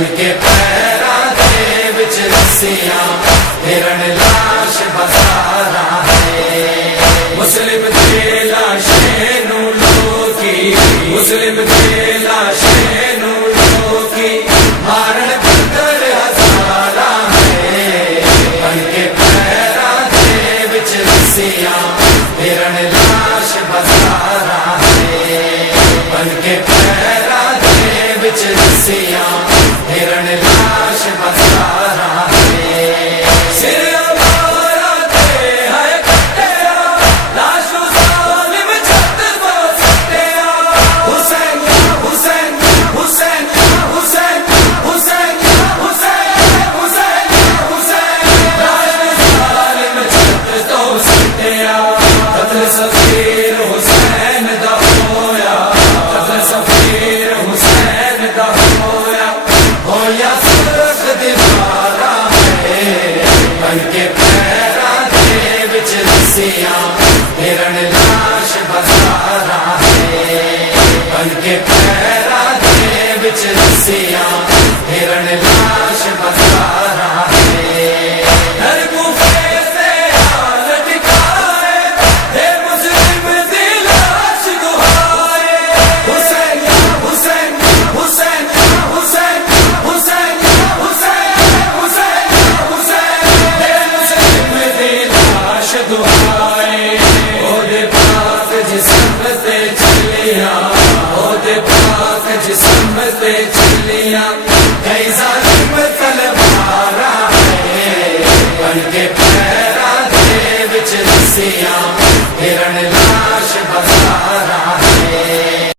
بن کے پیراں دے وچ رسیاں پھرن لاش بازاراں ہے مسلم دے لاشیں نوں لوکی مسلم دے لاشیں نوں لوکی مارن پتھر ہزاراں ہے بن کے پیراں دے وچ رسیاں پھرن لاش بازاراں ہے بن کے پیراں دے وچ رسیاں پھرن لاش بازاراں ہے سر ہمارا تے ہے کٹیا لاش ظالم چھت تو سٹیا حسین حسین حسین حسین حسین حسین حسین حسین لاش ظالم چھت تو سٹیا قتل صغیر حسین دا ہویا قتل صغیر حسین دا ہویا سرخ دیواراں ہے بن کے پیراں دے وچ رسیاں پھرن لاش بازاراں ہے بن کے پیراں دے وچ رسیاں